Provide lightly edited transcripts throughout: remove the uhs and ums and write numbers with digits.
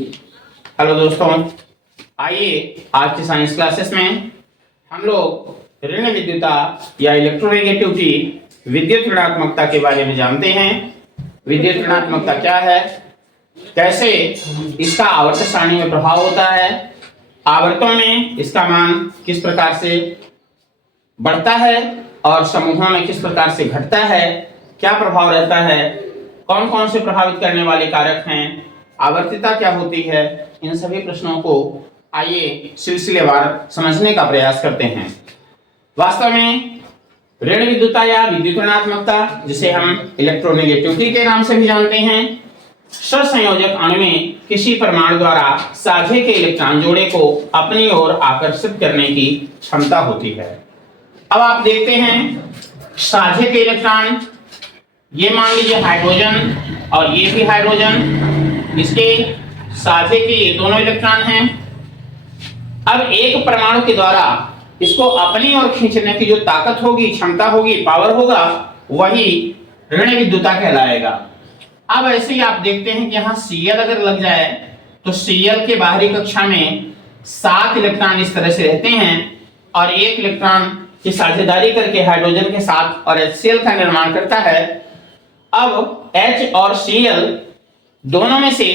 Hello दोस्तों, आइए आज की साइंस क्लासेस में हम लोग ऋण विद्युता या इलेक्ट्रोनेगेटिविटी विद्युत ऋणात्मकता के बारे में जानते हैं। विद्युत ऋणात्मकता क्या है, कैसे इसका आवर्त सारणी में प्रभाव होता है, आवर्तों में इसका मान किस प्रकार से बढ़ता है और समूहों में किस प्रकार से घटता है, क्या प्रभाव रहता है, कौन कौन से प्रभावित करने वाले कारक हैं, आवर्तिता क्या होती है, इन सभी प्रश्नों को आइए सिलसिलेवार समझने का प्रयास करते हैं। वास्तव में ऋण विद्युता या विद्युत ऋणात्मकता, जिसे हम इलेक्ट्रोनेगेटिविटी के नाम से भी जानते हैं, सहसंयोजक अणु में किसी परमाणु द्वारा साझे के इलेक्ट्रॉन जोड़े को अपनी ओर आकर्षित करने की क्षमता होती है। अब आप देखते हैं साझे के इलेक्ट्रॉन, ये मान लीजिए हाइड्रोजन और ये भी हाइड्रोजन, इसके साझे के ये दोनों इलेक्ट्रॉन हैं। अब एक परमाणु के द्वारा इसको अपनी ओर खींचने की जो ताकत होगी, क्षमता होगी, पावर होगा, वही ऋण विद्युता कहलाएगा। अब ऐसे ही आप देखते हैं कि यहाँ Cl अगर लग जाए तो Cl के बाहरी कक्षा में 7 इलेक्ट्रॉन इस तरह से रहते हैं और एक इलेक्ट्रॉन की साझेदारी करके हाइड्रोजन के साथ और HCl का निर्माण करता है। अब H और Cl दोनों में से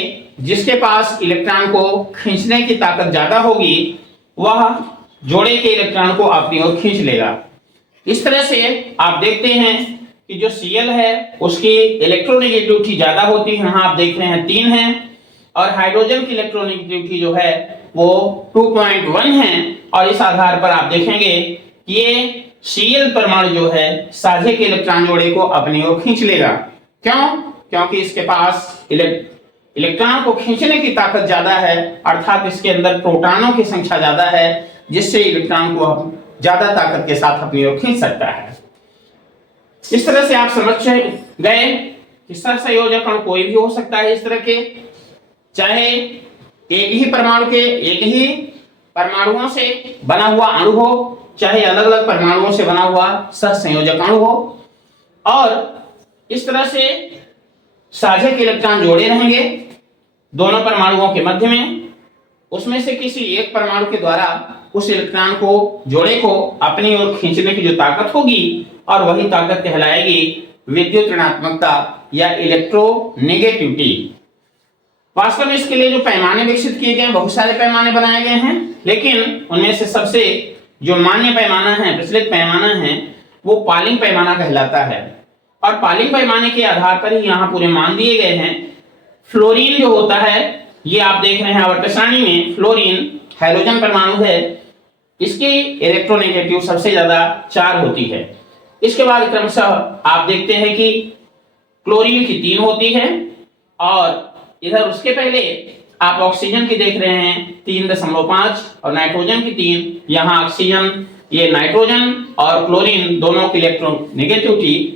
जिसके पास इलेक्ट्रॉन को खींचने की ताकत ज्यादा होगी, वह जोड़े के इलेक्ट्रॉन को अपनी ओर खींच लेगा। इस तरह से आप देखते हैं कि जो Cl है उसकी इलेक्ट्रोनेगेटिविटी ज्यादा होती है। यहाँ आप देख रहे हैं 3 है और हाइड्रोजन की इलेक्ट्रोनेगेटिविटी जो है वो 2.1 है। और इस आधार पर आप देखेंगे कि ये Cl परमाणु जो है साझे के इलेक्ट्रॉन जोड़े को अपनी ओर खींच लेगा। क्यों? क्योंकि इसके पास इलेक्ट्रॉन को खींचने की ताकत ज्यादा है, अर्थात इसके अंदर प्रोटॉनों की संख्या ज्यादा है, जिससे इलेक्ट्रॉन को ज्यादा ताकत के साथ अपनी ओर खींच सकता है। इस तरह से आप समझ गए कि सहसंयोजक अणु कोई भी हो सकता है। इस तरह के चाहे एक ही परमाणुओं से बना हुआ अणु हो, चाहे अलग अलग परमाणुओं से बना हुआ सहसंयोजक अणु हो, और इस तरह से साझे के इलेक्ट्रॉन जोड़े रहेंगे दोनों परमाणुओं के मध्य में। उसमें से किसी एक परमाणु के द्वारा उस इलेक्ट्रॉन को जोड़े को अपनी ओर खींचने की जो ताकत होगी, और वही ताकत कहलाएगी विद्युत ऋणात्मकता या इलेक्ट्रोनेगेटिविटी। वास्तव में इसके लिए जो पैमाने विकसित किए गए, बहुत सारे पैमाने बनाए गए हैं, लेकिन उनमें से सबसे जो मान्य पैमाना है, प्रचलित पैमाना है, वो पालिंग पैमाना कहलाता है। और पालिंग पैमाने के आधार पर ही यहाँ पूरे मान दिए गए हैं। फ्लोरीन जो होता है, ये आप देख रहे हैं आवर्त सारणी में, फ्लोरीन हाइड्रोजन परमाणु है, इसकी इलेक्ट्रोनेगेटिव सबसे ज्यादा 4 होती है। इसके बाद क्रमशः आप देखते हैं कि क्लोरीन की 3 होती है, और इधर उसके पहले आप ऑक्सीजन की देख रहे हैं 3.5 और नाइट्रोजन की 3। यहाँ ऑक्सीजन, ये नाइट्रोजन और क्लोरीन दोनों की इलेक्ट्रोनेगेटिविटी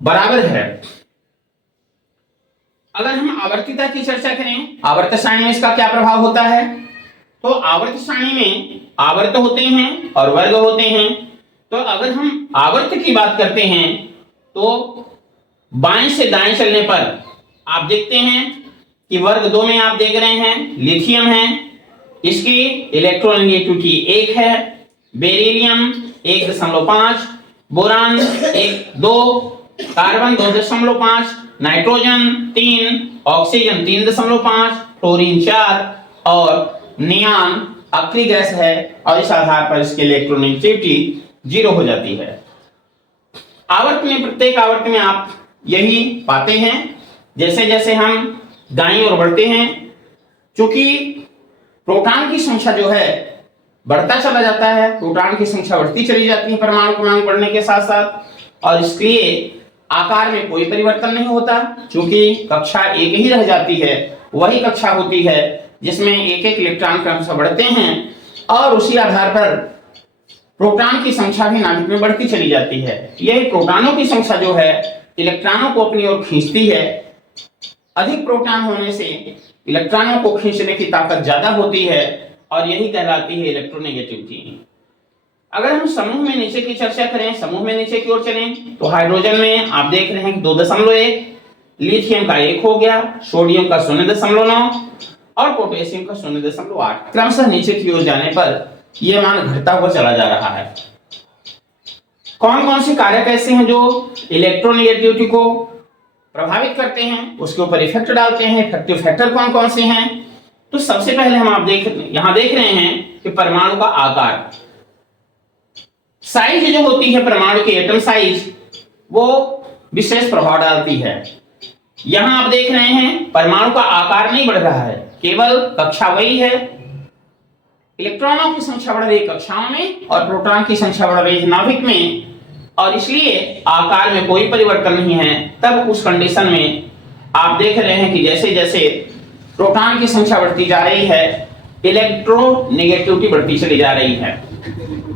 बराबर है। अगर हम आवर्तिता की चर्चा करें, आवर्त सारणी में इसका क्या प्रभाव होता है, तो आवर्त सारणी में आवर्त होते हैं और वर्ग होते हैं। तो अगर हम आवर्त की बात करते हैं तो बाएं से दाएं चलने पर आप देखते हैं कि वर्ग 2 में आप देख रहे हैं लिथियम है, इसकी इलेक्ट्रोनेगेटिविटी 1 है, beryllium 1.5, boron 2, carbon 2.5, nitrogen 3, oxygen 3.5, fluorine 4 और नियान आखिरी गैस है, और इस आधार पर इसकी इलेक्ट्रोनेगेटिविटी 0 हो जाती है। आवर्त में, प्रत्येक आवर्त में आप यही पाते हैं। जैसे जैसे हम दाईं ओर बढ़ते हैं, क्योंकि प्रोटॉन की संख्या जो है बढ़ता चला जाता है, प्रोटॉन की संख्या बढ़ती चली जाती है परमाणु क्रमांक बढ़ने के साथ साथ, और इसलिए आकार में कोई परिवर्तन नहीं होता, क्योंकि कक्षा एक ही रह जाती है। वही कक्षा होती है जिसमें एक एक इलेक्ट्रॉन क्रमशः बढ़ते हैं, और उसी आधार पर प्रोटॉन की संख्या भी नाभिक में बढ़ती चली जाती है। यही प्रोटॉनों की संख्या जो है इलेक्ट्रॉनों को अपनी ओर खींचती है। अधिक प्रोटॉन होने से इलेक्ट्रॉनों को खींचने की ताकत ज्यादा होती है, और यही कहलाती है इलेक्ट्रोनेगेटिविटी। अगर हम समूह में नीचे की चर्चा करें, समूह में नीचे की ओर चलें, तो हाइड्रोजन में आप देख रहे हैं 2.1, लिथियम का 1 हो गया, सोडियम का 0.9, और पोटेशियम का 0.8। क्रमशः नीचे की ओर जाने पर यह मान घटता हुआ चला जा रहा है। कौन कौन से कारक ऐसे हैं जो इलेक्ट्रोनेगेटिविटी को प्रभावित करते हैं, उसके ऊपर इफेक्ट डालते हैं? इफेक्टिव फैक्टर कौन कौन से हैं? तो सबसे पहले हम यहां देख रहे हैं कि परमाणु का आकार, साइज जो होती है परमाणु की, एटम साइज, वो विशेष प्रभाव डालती है। यहां आप देख रहे हैं परमाणु का आकार नहीं बढ़ रहा है, केवल कक्षा वही है। इलेक्ट्रॉनों की संख्या बढ़ रही है कक्षाओं में और प्रोटॉन की संख्या बढ़ रही है नाभिक में, और इसलिए आकार में कोई परिवर्तन नहीं है। तब उस कंडीशन में आप देख रहे हैं कि जैसे जैसे प्रोटॉन की संख्या बढ़ती जा रही है, इलेक्ट्रोनेगेटिविटी बढ़ती चली जा रही है।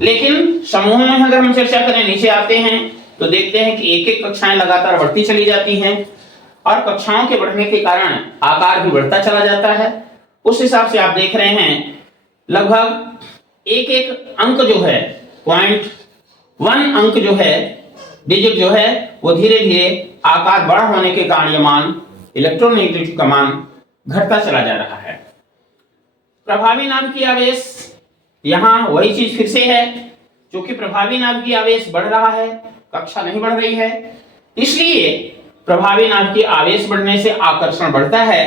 लेकिन समूह में अगर हम चर्चा करें, नीचे आते हैं तो देखते हैं कि एक एक कक्षाएं लगातार बढ़ती चली जाती हैं और कक्षाओं के बढ़ने के कारण आकार भी बढ़ता चला जाता है। उस हिसाब से आप देख रहे हैं लगभग एक एक अंक जो है, 0.1 अंक जो है, डिजिट जो है, वो धीरे धीरे आकार बड़ा होने के कारण यह मान, इलेक्ट्रोनेगेटिविटी का मान घटता चला जा रहा है। प्रभावी नाभिकीय आवेश, यहां वही चीज फिर से है, क्योंकि प्रभावी नाभिकीय आवेश बढ़ रहा है, कक्षा नहीं बढ़ रही है, इसलिए प्रभावी नाभिकीय आवेश बढ़ने से आकर्षण बढ़ता है।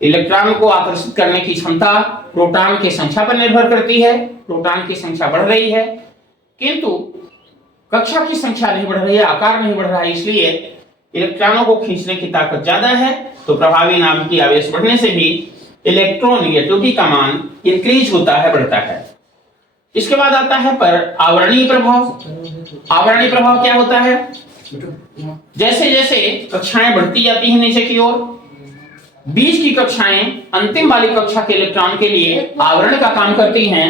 इलेक्ट्रॉन को आकर्षित करने की क्षमता प्रोटॉन की संख्या पर निर्भर करती है। प्रोटॉन की संख्या बढ़ रही है किंतु कक्षा की संख्या नहीं बढ़ रही है, आकार नहीं बढ़ रहा है, इसलिए इलेक्ट्रॉनों को खींचने की ताकत ज्यादा है। तो प्रभावी नाभिकीय आवेश बढ़ने से भी इलेक्ट्रोनेगेटिविटी का मान इंक्रीज होता है, बढ़ता है। इसके बाद आता है पर आवरणीय प्रभाव। आवरणीय प्रभाव क्या होता है? जैसे जैसे कक्षाएं बढ़ती जाती हैं नीचे की ओर, बीच की कक्षाएं अंतिम वाली कक्षा के इलेक्ट्रॉन के लिए आवरण का काम करती हैं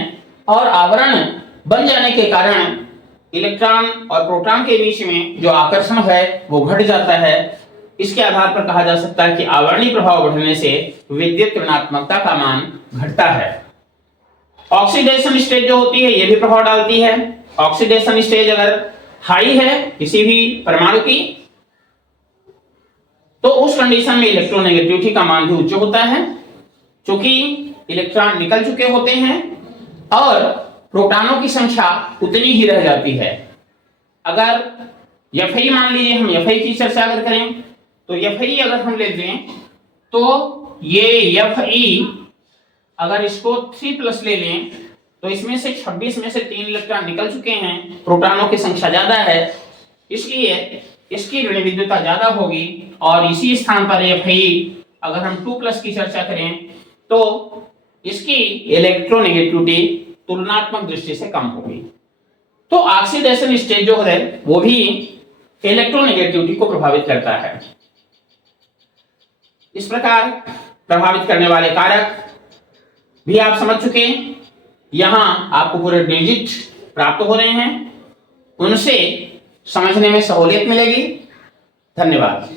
और आवरण बन जाने के कारण इलेक्ट्रॉन और प्रोटॉन के बीच में जो आकर्षण है वो घट जाता है। इसके आधार पर कहा जा सकता है कि आवरणीय प्रभाव बढ़ने से विद्युत ऋणात्मकता का मान घटता है। ऑक्सीडेशन स्टेज जो होती है ये भी प्रभाव डालती है। ऑक्सीडेशन स्टेज अगर हाई है किसी भी परमाणु की, तो उस कंडीशन में इलेक्ट्रोनेगेटिविटी का मान भी उच्च होता है, क्योंकि इलेक्ट्रॉन निकल चुके होते हैं और प्रोटॉनों की संख्या उतनी ही रह जाती है। अगर Fi मान लीजिए, हम Fi की चर्चा अगर करें तो Fi अगर हम लेते हैं तो ये Fe अगर इसको 3+ ले लें तो इसमें से 26 में से 3 इलेक्ट्रॉन निकल चुके हैं, प्रोटॉनों की संख्या ज्यादा है, इसलिए इसकी ऋण विद्युतता ज्यादा होगी। और इसी स्थान पर Fe अगर हम 2+ की चर्चा करें तो इसकी इलेक्ट्रोनेगेटिविटी तुलनात्मक दृष्टि से कम होगी। तो ऑक्सीडेशन स्टेज जो है वो भी इलेक्ट्रोनेगेटिविटी को प्रभावित करता है। इस प्रकार प्रभावित करने वाले कारक भी आप समझ चुके। यहां आपको पूरे डिजिट प्राप्त हो रहे हैं, उनसे समझने में सहूलियत मिलेगी। धन्यवाद।